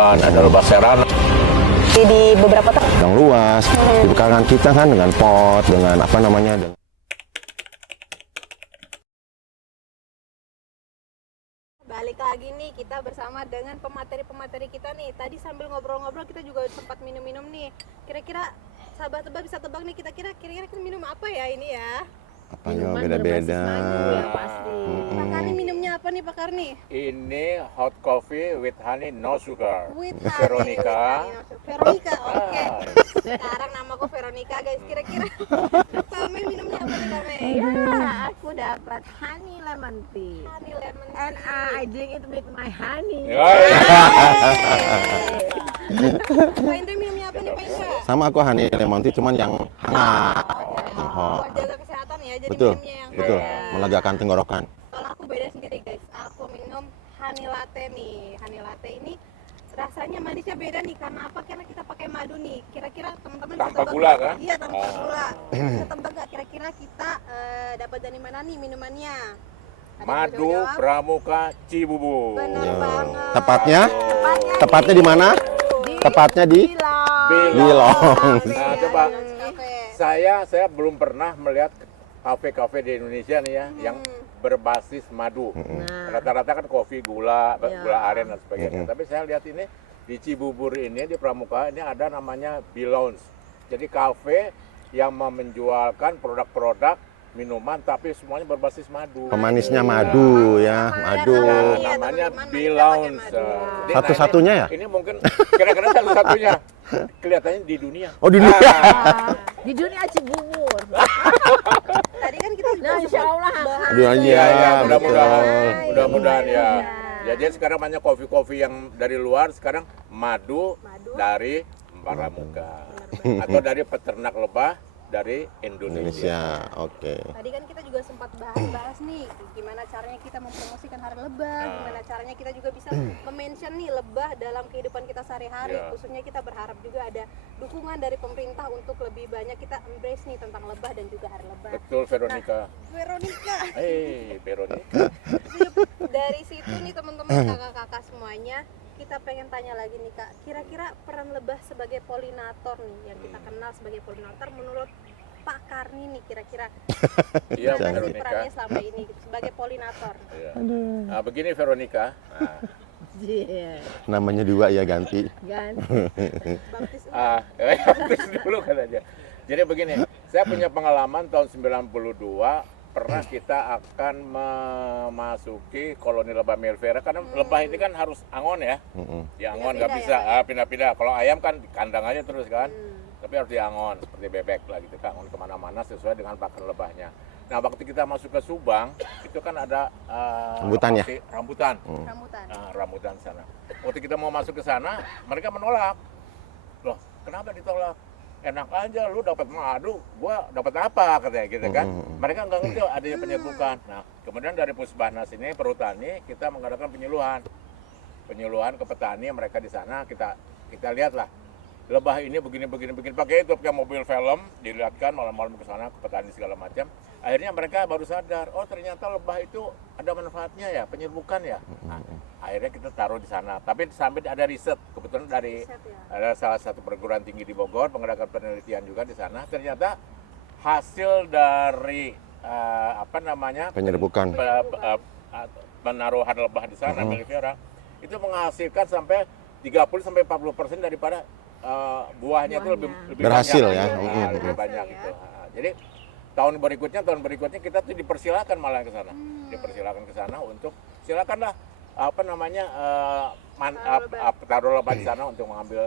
ada lebah serana. Di beberapa tempat yang luas di pekarangan kita kan dengan pot, dengan apa namanya, balik lagi nih kita bersama dengan pemateri-pemateri kita nih. Tadi sambil ngobrol-ngobrol kita juga sempat minum-minum nih. Kira-kira sahabat tebak bisa tebak nih kita kira-kira kita minum apa ya ini ya? apanya beda-beda. Ya, pasti. Pak Karni minumnya apa nih Pak Karni? Ini hot coffee with honey no sugar. With Veronica. Veronica, oke. Sekarang namaku Veronica guys. Kira-kira Kame minumnya apa nih Kame? Ya, aku dapat honey lemon tea. Honey lemon And I drink it with my honey. Pak Indra minumnya apa nih Pak Indra? Sama aku honey lemon tea, cuman yang hangat, yang hot. Buat jaga kesehatan ya, jadi Betul, minumnya yang betul, hangat. melegakan tenggorokan. Kalau aku beda sendiri guys, aku minum honey latte nih. Honey latte ini rasanya manisnya beda nih, karena apa? Karena kita pakai madu nih. Kira-kira teman-teman bisa Tanpa tebak gula, nggak? kan? Iya, tanpa gula. Bisa tebak nggak kira-kira kita dapat dari mana nih minumannya? Ada yang Madu bisa jawab? Pramuka Cibubur. Benar Ya. banget. Tepatnya? Tepatnya Tepatnya di mana? Tepatnya di Bilong. Nah, coba. Cafe. Saya belum pernah melihat kafe-kafe di Indonesia nih ya yang berbasis madu. Nah, Rata-rata kan kopi, gula, Ya. gula aren dan sebagainya. Tapi saya lihat ini di Cibubur ini, di Pramuka ini ada namanya Bilounge. Jadi kafe yang menjualkan produk-produk minuman tapi semuanya berbasis madu. Pemanisnya madu ya, madu. Nah, Iya, namanya teman-teman, mereka Bilounge. pakai madu. Jadi, Satu-satunya ya? Ini mungkin kira-kira satu-satunya. Kelihatannya di dunia. Oh, di dunia. di dunia Cibubur. Tadi kan kita juga Nah, insya Allah bahas Aduh, Iya, iya, ya, mudah-mudahan. betul. Mudah-mudahan ya. Iya. Jadi sekarang banyak kopi-kopi yang dari luar, sekarang madu Madu. dari Pramuka. Atau dari peternak lebah dari Indonesia. Indonesia, oke. Tadi kan kita juga sempat bahas nih gimana caranya kita mempromosikan hari lebah, gimana caranya kita juga bisa mention nih lebah dalam kehidupan kita sehari-hari. Ya. Khususnya kita berharap juga ada dukungan dari pemerintah untuk lebih banyak kita embrace nih tentang lebah dan juga hari lebah. Betul, Veronica. Veronica, Veronica. dari situ nih teman-teman kakak-kakak semuanya, kita pengen tanya lagi nih Kak, kira-kira peran lebah sebagai polinator nih yang kita kenal sebagai polinator menurut Pak Karni nih kira-kira Iya, gimana sih Veronica. perannya selama ini gitu, sebagai polinator? Iya. Nah, begini Veronica. Nah, Iya. Namanya dua ya, ganti. Ganti. Baptis terus dulu kan aja. Jadi begini, saya punya pengalaman tahun 92 pernah kita akan memasuki koloni lebah Milvera karena lebah ini kan harus angon ya. Di angon nggak Pindah-pindah bisa ya, pindah-pindah. Kalau ayam kan di kandang aja terus kan. Tapi harus diangon seperti bebek lah gitu kan, angon kemana-mana sesuai dengan pakan lebahnya. Nah waktu kita masuk ke Subang itu kan ada Rambutan ya? rambutan. rambutan. Nah, rambutan sana. Waktu kita mau masuk ke sana, mereka menolak. Loh, kenapa ditolak? Enak aja lu dapat madu, gua dapat apa katanya gitu kan. Mereka nggak ngerti adanya penyerbukan. Nah, kemudian dari Pusbahnas ini perhutani kita mengadakan penyuluhan. Penyuluhan ke petani mereka di sana kita lihatlah lebah ini begini pakai itu pakai mobil film dilihatkan malam-malam ke sana ke petani segala macam. Akhirnya mereka baru sadar, oh ternyata lebah itu ada manfaatnya ya, penyerbukan ya. Nah, akhirnya kita taruh di sana. Tapi sampai ada riset, kebetulan dari Riset ya. ada salah satu perguruan tinggi di Bogor mengadakan penelitian juga di sana. Ternyata hasil dari Penyerbukan. penaruhan lebah di sana Milvera itu menghasilkan sampai 30-40% daripada buahnya itu lebih Berhasil banyak, ya. gitu. Nah, lebih banyak ya. gitu. Jadi tahun berikutnya kita tuh dipersilakan malah ke sana. Dipersilakan ke sana untuk silakanlah taruh lebah di sana untuk mengambil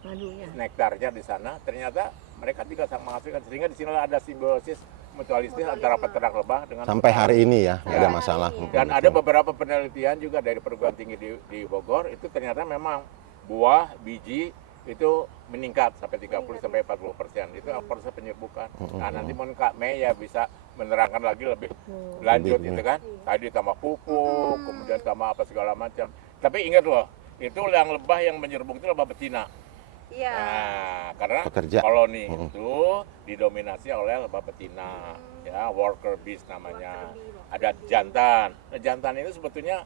Madunya. nektarnya di sana. Ternyata mereka juga menghasilkan sehingga di sini ada simbiosis mutualistis antara peternak lebah dengan Sampai hari ini ya, nggak ada Ya. masalah. dan ada beberapa penelitian juga dari perguruan tinggi di Bogor itu ternyata memang buah biji itu meningkat sampai 30-40%. Itu proses penyerbukan. Nah, nanti mungkin Kak Mei ya bisa menerangkan lagi lebih lanjut Lebih, gitu kan. Tadi tambah pupuk, kemudian tambah apa segala macam. Tapi ingat loh, itu yang lebah yang menyerbuk itu lebah betina. Iya. Nah, karena Pekerja. koloni itu didominasi oleh lebah betina, ya worker bees namanya. Ada jantan. Nah, jantan itu sebetulnya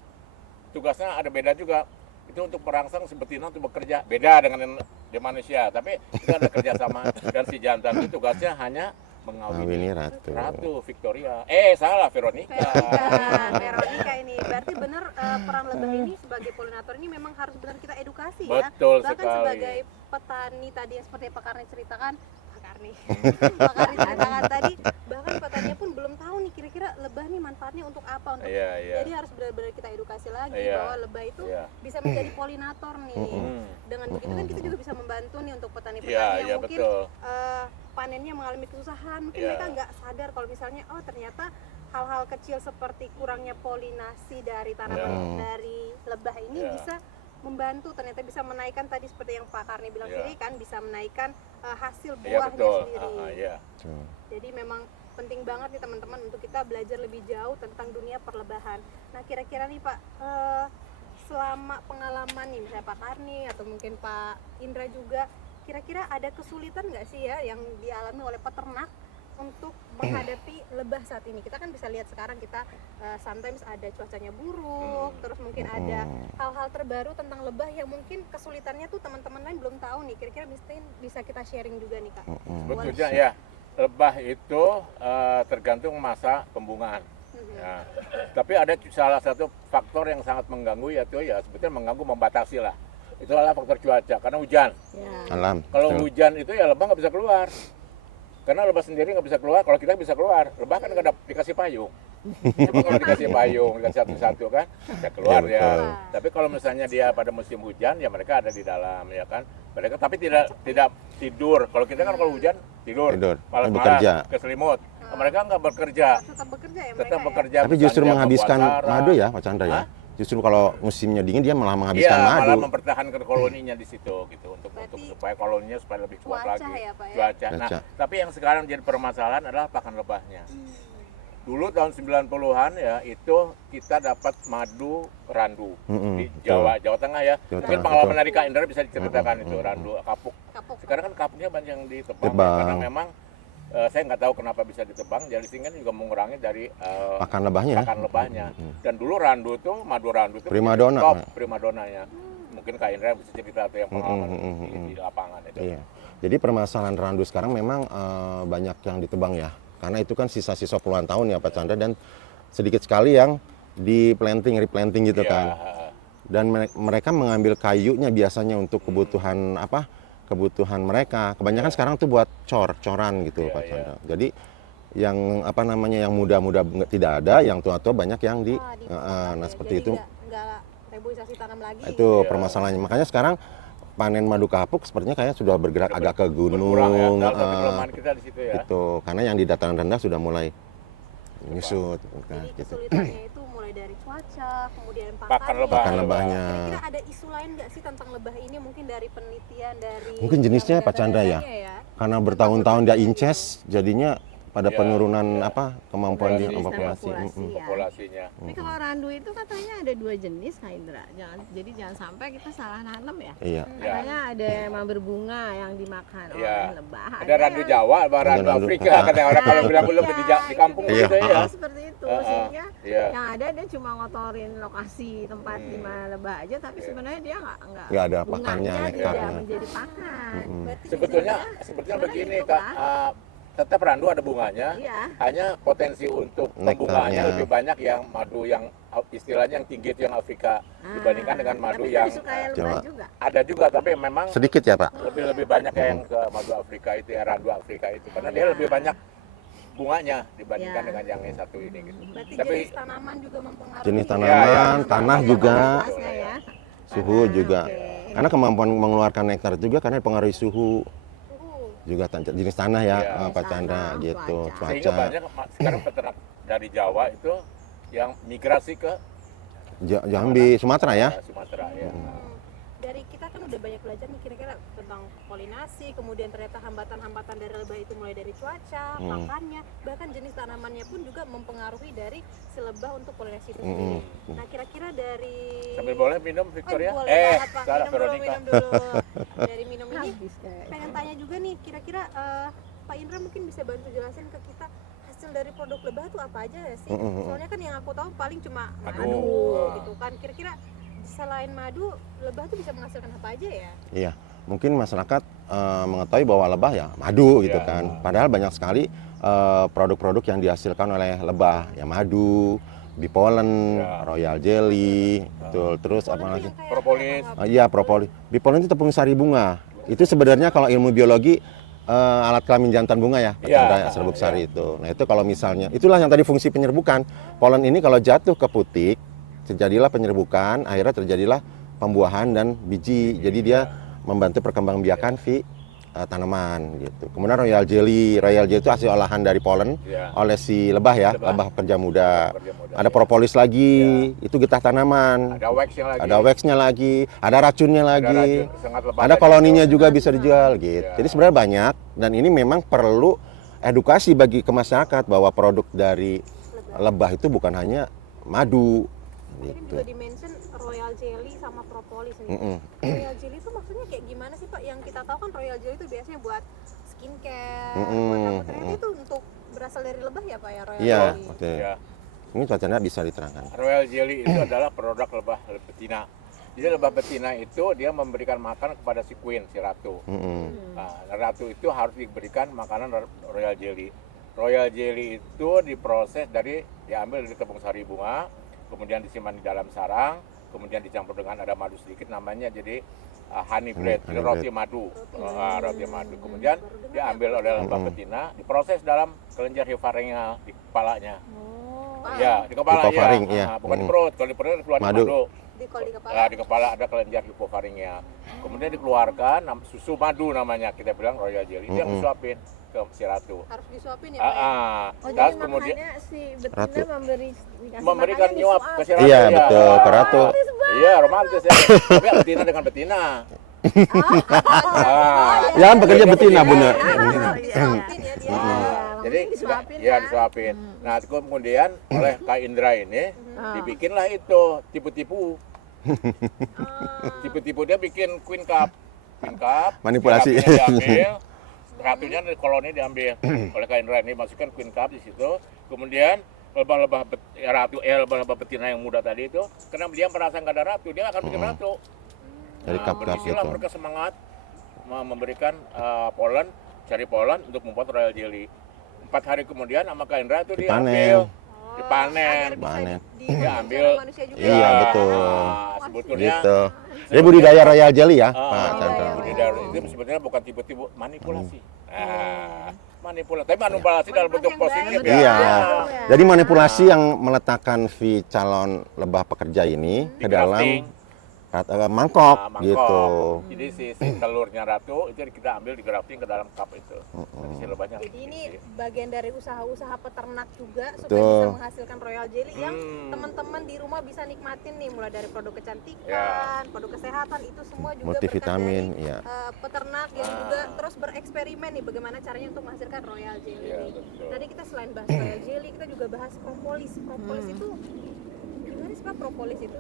tugasnya ada beda juga. itu untuk merangsang si betina untuk bekerja. Beda dengan di manusia, tapi itu ada kerjasama. Dan si jantan itu tugasnya hanya Ngawini mengawini ratu. Ratu Victoria. Salah, Veronica. Veronica ini berarti benar peran lebah ini sebagai polinator ini memang harus benar kita edukasi ya. Betul Bahkan sekali. sebagai petani tadi yang seperti Pak Karni ceritakan, Pak Karni ceritakan tadi, bahkan petaninya pun belum tahu nih kira-kira lebah nih manfaatnya untuk apa, untuk Iya. jadi harus benar-benar kita edukasi lagi Iya. bahwa lebah itu Iya. bisa menjadi polinator nih. Dengan begitu kan kita juga bisa membantu nih untuk petani-petani Iya, yang iya mungkin betul. panennya mengalami kesusahan, mungkin Iya. mereka nggak sadar kalau misalnya ternyata hal-hal kecil seperti kurangnya polinasi dari tanaman dari lebah ini Iya. bisa membantu, ternyata bisa menaikkan tadi seperti yang Pak Karni bilang Iya. sendiri kan, bisa menaikkan hasil Iya buahnya betul. sendiri. Iya. Tuh. Jadi memang penting banget nih teman-teman untuk kita belajar lebih jauh tentang dunia perlebahan. Nah kira-kira nih Pak, selama pengalaman nih misalnya Pak Karni atau mungkin Pak Indra juga, kira-kira ada kesulitan nggak sih ya yang dialami oleh peternak untuk menghadapi lebah saat ini? Kita kan bisa lihat sekarang kita sometimes ada cuacanya buruk, terus mungkin ada hal-hal terbaru tentang lebah yang mungkin kesulitannya tuh teman-teman lain belum tahu nih. Kira-kira bisa kita sharing juga nih Kak. Sebetulnya ya, lebah itu tergantung masa pembungaan. Ya. Tapi ada salah satu faktor yang sangat mengganggu, yaitu ya sebetulnya mengganggu, membatasi lah. Itu adalah faktor cuaca, karena hujan. Alam. Kalau Betul. hujan itu ya lebah nggak bisa keluar. Karena lebah sendiri nggak bisa keluar, kalau kita bisa keluar. Lebah kan nggak ada dikasih payung. Tapi kalau dikasih payung, dikasih satu-satu kan, bisa keluar Iya, ya. betul. Tapi kalau misalnya dia pada musim hujan, ya mereka ada di dalam, ya kan. Mereka tapi tidak tidur. Kalau kita kan kalau hujan tidur, Tidur. malam Bekerja. ke selimut. Mereka nggak bekerja, Tetap bekerja ya mereka tetap ya? bekerja. Tapi justru bekerja, menghabiskan membuat sarang. madu ya Pak Chandra ya. Hah? Justru kalau musimnya dingin dia malah Iya, menghabiskan malah madu. mempertahankan koloninya di situ gitu untuk Berarti supaya koloninya supaya lebih kuat cuaca lagi. ya, Pak, ya? Cuaca. Nah, Cuaca. tapi yang sekarang jadi permasalahan adalah pakan lebahnya. Dulu tahun 90-an ya itu kita dapat madu randu di betul. Jawa Tengah ya. Jawa Mungkin Tengah, pengalaman betul. dari Kak Indra bisa diceritakan itu randu kapuk. kapuk. Sekarang kan kapuknya banyak yang ditebang ya, Tebang. karena memang saya nggak tahu kenapa bisa ditebang, jadi sehingga juga mengurangi dari Pakan lebahnya. pakan lebahnya. Dan dulu randu tuh, madu randu tuh Primadona. top primadonanya. Mungkin Kak Indra bisa cerita tuh yang pengalaman di lapangan itu. Iya. Jadi permasalahan randu sekarang memang banyak yang ditebang ya. Karena itu kan sisa-sisa puluhan tahun ya Pak Chandra, dan sedikit sekali yang di replanting gitu Iya, kan. Dan mereka mengambil kayunya biasanya untuk kebutuhan kebutuhan mereka. Kebanyakan sekarang tuh buat coran gitu Iya, Pak iya. Chandra. Jadi yang yang muda-muda tidak ada, yang tua-tua banyak yang di Dipotong nah ya. seperti Jadi itu. nggak reboisasi tanam lagi. Itu Iya. permasalahannya. Makanya sekarang panen madu kapuk sepertinya kayak sudah bergerak agak ke Berkurang ya, gunung salah satu kelemahan kita di situ ya. gitu. Karena yang di dataran rendah sudah mulai menyusut kan, Jadi gitu. kesulitannya itu mulai dari cuaca, kemudian Pakan lebah. Pakan lebahnya. Kira-kira ada isu lain nggak sih tentang lebah ini, mungkin dari penelitian dari Mungkin jenisnya yang Pak Chandra ya? data-datanya Karena bertahun-tahun dia inces, jadinya pada Iya, penurunan iya. kemampuan dia Jenis dan populasi. populasi. Mm-mm. Populasinya. Tapi kalau randu itu katanya ada 2 jenis Kak Indra. Jadi jangan sampai kita salah nanam ya. Iya. Ya. Katanya ada yang emang berbunga yang dimakan Iya. oleh lebah. Ada randu yang- Jawa, ada randu randu. Afrika, kata orang kalau bilang belum di kampung Iya. gitu ya. Seperti itu Heeh. sehingga Iya. yang ada dia cuma ngotorin lokasi tempat di mana lebah aja, tapi sebenarnya dia Nggak ada bunganya pakannya, tidak nektarnya. menjadi pakan. Berarti Sebetulnya biasanya begini itu, Kak, Kak. tetap randu ada bunganya, Iya. hanya potensi untuk pembungaannya Nektarnya. lebih banyak yang madu yang istilahnya yang tinggi itu yang Afrika dibandingkan dengan madu tapi yang disukai lebah Jawa. juga. ada juga, tapi memang Sedikit ya Pak. lebih banyak yang ke madu Afrika itu ya, randu Afrika itu karena dia lebih banyak bunganya dibandingkan Ya. dengan yang satu ini gitu. berarti Tapi jenis tanaman juga mempengaruhi. Jenis Iya, tanaman, iya. tanah juga, Kualitasnya ya. suhu juga. Oke. Karena kemampuan mengeluarkan nektar juga karena dipengaruhi suhu Suhu. juga jenis tanah ya, Iya. Pak Chandra Tanah, gitu, cuaca. sehingga cuaca. banyak sekarang peternak dari Jawa itu yang migrasi ke Jambi, Sumatera ya. Sumatera ya. Dari kita kan udah banyak belajar nih kira-kira tentang polinasi, kemudian ternyata hambatan-hambatan dari lebah itu mulai dari cuaca, pakannya, bahkan jenis tanamannya pun juga mempengaruhi dari si lebah untuk polinasi itu sendiri. Nah kira-kira dari Sambil boleh minum Victoria? boleh banget, Pak. Salah Minum dulu, Veronica. minum dulu. Dari minum ini Habis kayak. pengen tanya juga nih, kira-kira Pak Indra mungkin bisa bantu jelasin ke kita hasil dari produk lebah itu apa aja ya sih? Soalnya kan yang aku tahu paling cuma Madu. madu gitu kan. Kira-kira selain madu, lebah tuh bisa menghasilkan apa aja ya? Iya, mungkin masyarakat mengetahui bahwa lebah ya madu gitu Iya. kan. Padahal banyak sekali produk-produk yang dihasilkan oleh lebah, ya madu, bee pollen, Iya. royal jelly, betul. Terus apa Pollen tuh lagi? yang kayak Propolis. Iya, propolis. Bee pollen itu tepung sari bunga. Itu sebenarnya kalau ilmu biologi alat kelamin jantan bunga ya, Pak Iya. Chandra, serbuk sari itu. Nah itu kalau misalnya, itulah yang tadi fungsi penyerbukan. Polen ini kalau jatuh ke putik, terjadilah penyerbukan, akhirnya terjadilah pembuahan dan biji. Jadi dia membantu perkembangbiakan tanaman gitu. Kemudian royal jelly itu hasil olahan dari polen Iya. oleh si lebah ya, Lebah. lebah pekerja muda. Kerja muda, Ada ya. propolis lagi, itu getah tanaman. Ada waxnya lagi. Ada waxnya lagi, ada racunnya Ada lagi, racun, sengat lebah ada tadi koloninya itu. juga bisa dijual gitu. Ya. Jadi sebenarnya banyak dan ini memang perlu edukasi bagi ke masyarakat bahwa produk dari lebah itu bukan hanya madu Tadi gitu. juga di-mention royal jelly sama propolis nih. Mm-mm. Royal jelly itu maksudnya kayak gimana sih Pak? Yang kita tahu kan royal jelly itu biasanya buat skincare, Mm-mm, buat apa? Ternyata mm-mm. itu untuk berasal dari lebah ya Pak ya royal Iya, jelly? oke. Iya. Ini Pak Chandra bisa diterangkan. Royal jelly itu adalah produk lebah betina. Jadi lebah betina itu dia memberikan makan kepada si queen, si ratu. Mm-mm. Nah, ratu itu harus diberikan makanan royal jelly. Royal jelly itu diproses diambil dari tepung sari bunga, kemudian disimpan di dalam sarang, kemudian dicampur dengan ada madu sedikit, namanya jadi honey bread, jadi honey roti bread. madu. Roti madu. Kemudian diambil oleh lebah betina, diproses dalam kelenjar hifaringal di kepalanya. Oh, Ya, di kepala Hipofaring, ya. iya. Bukan di perut. Kalau di perut keluar Madu. madu. kalau di kepala. Nah, di kepala ada kelenjar hipofaringnya. Kemudian dikeluarkan susu madu namanya, kita bilang royal jelly. Itu yang disuapin ke si ratu. Harus disuapin ya Pak ya? Oh, Terus jadi kemudian makanya si betina Ratu. dikasih memberikan makannya nyuap disuap. ke si ratu. Iya, ya. betul, ke ratu. Iya, romantis ya. Tapi betina dengan betina. Ya, kan pekerja betina, bener. Disuapin ya dia. Jadi disuapin, ya kan? disuapin. Nah, kemudian oleh Kak Indra ini dibikinlah itu tipu-tipu. Tipu-tipu dia bikin queen cup. Manipulasi. ratunya diambil, ratunya dari koloni diambil oleh Kak Indra ini, masukkan queen cup di situ. Kemudian lebah-lebah lebah-lebah betina yang muda tadi itu, karena dia merasa nggak ada ratu, dia akan bikin ratu. Dari cup-cup berisilah gitu. mereka semangat memberikan polen, cari polen untuk membuat royal jelly. 4 hari kemudian sama Kak Indra itu Dipanen. diambil, dipanen. Agar bisa Panen. dikonsumsi Diambil. oleh manusia juga. Iya, ya. betul. Sebetulnya Gitu. Jadi budidaya royal jelly ya, Pak Ah, Chandra. budidaya itu sebetulnya bukan tipu-tipu, manipulasi. Manipulasi, tapi manipulasi dalam bentuk yang positif baik. ya. Iya. Ah. Jadi manipulasi yang meletakkan si calon lebah pekerja ini Di ke dalam grafting. mangkok Mangkok. gitu. Jadi si telurnya ratu itu kita ambil di grafting ke dalam cup itu. Si lebahnya. Jadi ini bagian dari usaha-usaha peternak juga supaya Betul. bisa menghasilkan royal jelly yang Hmm. teman-teman di rumah bisa nikmatin nih, mulai dari produk kecantikan, Ya. produk kesehatan, itu semua juga Multivitamin, berkat dari ya. peternak yang juga terus bereksperimen nih bagaimana caranya untuk menghasilkan royal jelly. Iya, betul. Tadi kita selain bahas royal jelly, kita juga bahas propolis. Propolis itu gimana sih Pak propolis itu?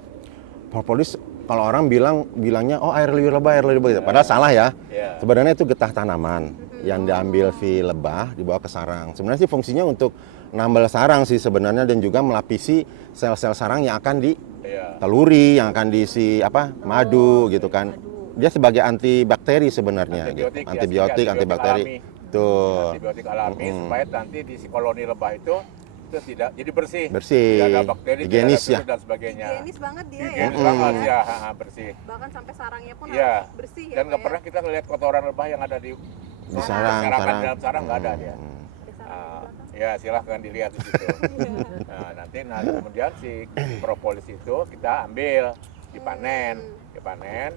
Propolis kalau orang bilangnya oh air liur lebah gitu. Padahal salah ya. Iya. Sebenarnya itu getah tanaman yang diambil si lebah dibawa ke sarang. Sebenarnya sih fungsinya untuk nambal sarang sih sebenarnya dan juga melapisi sel-sel sarang yang akan Iya. diteluri, yang akan diisi madu gitu kan. Dia sebagai antibakteri sebenarnya gitu. Antibiotik, ya, Antibakteri. alami. Tuh. Antibiotik alami supaya nanti di si koloni lebah itu tidak jadi bersih. Bersih. Tidak ada bakteri, Higienis tidak ada ya. virus dan sebagainya. Higienis banget dia ya. Higienis banget ya, bersih. Bahkan sampai sarangnya pun Iya. harus bersih ya. Dan nggak Pak, pernah kita ngelihat kotoran lebah yang ada di Di sarang. masyarakat, dalam sarang nggak ada dia. ya. Ada sarang di belakang. Ya silahkan dilihat di situ. Nah, kemudian si propolis itu kita ambil, dipanen,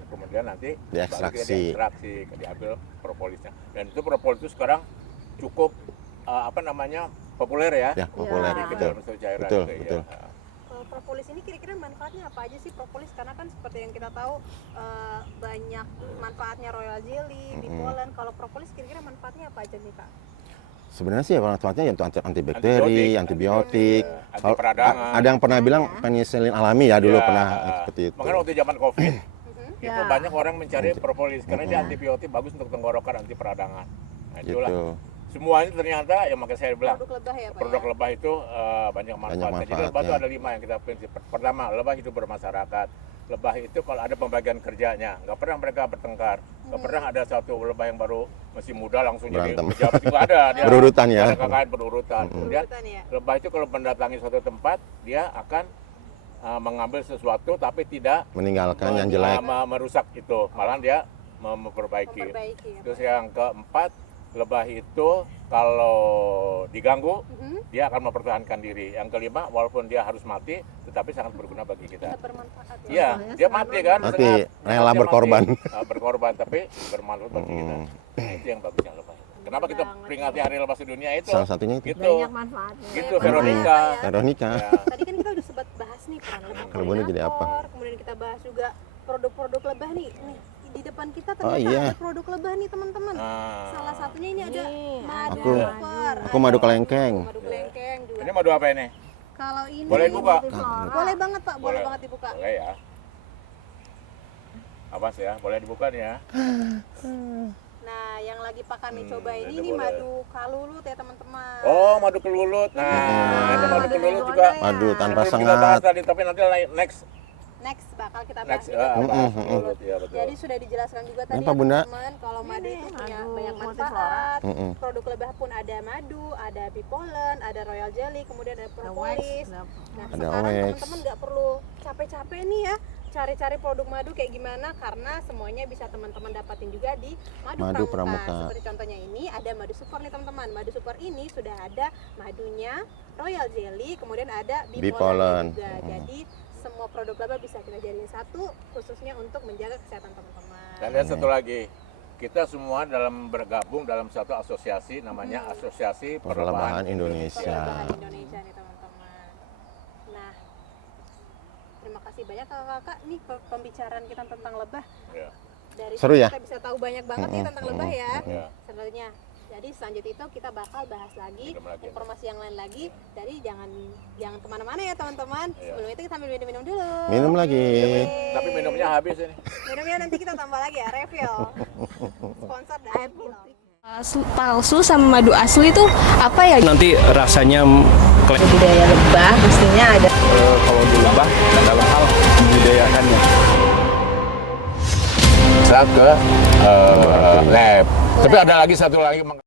kemudian nanti Diekstraksi. balik diekstraksi, diambil propolisnya. Dan itu propolis itu sekarang cukup populer ya. Ya, populer. Ya. Bikin Betul. dalam bentuk cairan Betul, gitu, betul. ya. Kalau propolis ini kira-kira manfaatnya apa aja sih propolis? Karena kan seperti yang kita tahu banyak manfaatnya royal jelly, bee pollen. Kalau propolis kira-kira manfaatnya apa aja nih Kak? Sebenarnya sih manfaatnya ya untuk antibakteri, antibiotik. Anti Kalau peradangan. ada yang pernah bilang penisilin alami ya dulu Ya, pernah seperti itu. Makanya waktu zaman COVID itu Ya. banyak orang mencari propolis karena dia antibiotik bagus untuk tenggorokan, anti peradangan. Nah, itulah. Gitu. Semuanya ternyata ya makanya saya bilang Produk lebah ya Pak produk ya? lebah itu banyak manfaatnya. Jadi lebah itu manfaatnya. ada 5 yang kita prinsip. Pertama, lebah hidup bermasyarakat. lebah itu kalau ada pembagian kerjanya, nggak pernah mereka bertengkar, nggak pernah ada satu lebah yang baru masih muda langsung jadi Berantem. pejabat, juga ada dia. Berurutan ya. Ada KKN berurutan. Kemudian Urutan ya. lebah itu kalau mendatangi suatu tempat, dia akan mengambil sesuatu tapi tidak Meninggalkan yang jelek. merusak itu, malah dia memperbaiki. Memperbaiki ya, Terus Pak. yang keempat, lebah itu kalau diganggu Mhm. dia akan mempertahankan diri. Yang kelima, walaupun dia harus mati, tetapi sangat berguna bagi kita. Sangat bermanfaat ya. Iya, Lebahnya dia selalu mati kan? Mati, setengah- rela dia berkorban. mati. Berkorban, tapi bermanfaat bagi kita. Nah, itu yang bagusnya lebah. Kenapa kita Banget. peringati Hari Lebah Sedunia itu? Salah satunya itu. Gitu, Banyak manfaatnya. gitu Banyak Veronica. manfaat ya. Veronica. Ya. Tadi kan kita udah sempat bahas nih peran lebah Kerbaunya jadi apa? polinator, kemudian kita bahas juga produk-produk lebah nih. Nih, di depan kita Oh, ternyata iya. ada produk lebah nih teman-teman. Nah, Salah satunya ini ada Nih, madu Aku- super, Aku madu kelengkeng. madu kelengkeng juga. ini madu apa ini? Kalau ini Boleh buka? Boleh banget Pak, boleh Boleh. banget dibuka. Boleh ya. Awas ya, boleh dibuka nih ya. Nah, yang lagi Pak Karni coba ini ini boleh. madu kalulut ya teman-teman. Oh, madu kelulut. Nah, itu madu madu kelulut kelulut juga. ya. Madu tanpa Belum kita bahas sengat. tadi, tapi nanti next Next bakal kita bahas next juga ya, tentang bahas madu kelulut kelulut. ya betul. Jadi sudah dijelaskan juga tadi Apa, Bunda? teman-teman kalau madu itu punya madu banyak multiflora. manfaat. Mm-mm. Produk lebah pun ada madu, ada bee pollen, ada royal jelly, kemudian ada Ada propolis. wax, Nah, Ada sekarang wax. teman-teman nggak perlu capek-capek nih ya cari-cari produk madu kayak gimana karena semuanya bisa teman-teman dapatin juga di Madu, Madu Pramuka. Pramuka. Seperti contohnya ini ada madu super nih teman-teman. Madu super ini sudah ada madunya, royal jelly, kemudian ada Bee bee pollen pollen. juga. Mm. Jadi semua produk lebah bisa kita jadiin satu khususnya untuk menjaga kesehatan teman-teman. Dan lihat satu lagi, kita semua dalam bergabung dalam satu asosiasi namanya Asosiasi Perlebahan Perlebahan Indonesia. Perlebahan Indonesia nih teman-teman. Nah, terima kasih banyak kakak-kakak nih pembicaraan kita tentang lebah. Ya. Dari Seru sini ya? kita bisa tahu banyak banget nih tentang lebah ya. Ya. Sebenarnya. Jadi selanjutnya itu kita bakal bahas lagi Minum lagi. informasi yang lain lagi. Jadi jangan kemana-mana ya teman-teman. Iya. Sebelum itu kita minum dulu. Minum lagi. Tapi minumnya habis ini. Minumnya nanti kita tambah lagi ya refill. Sponsor dari Pilot. Palsu sama madu asli itu apa ya? Nanti rasanya Budaya lebah pastinya ada. kalau di lebah dalam hal membudayakannya. Saya ke lab. Tapi ada lagi satu lagi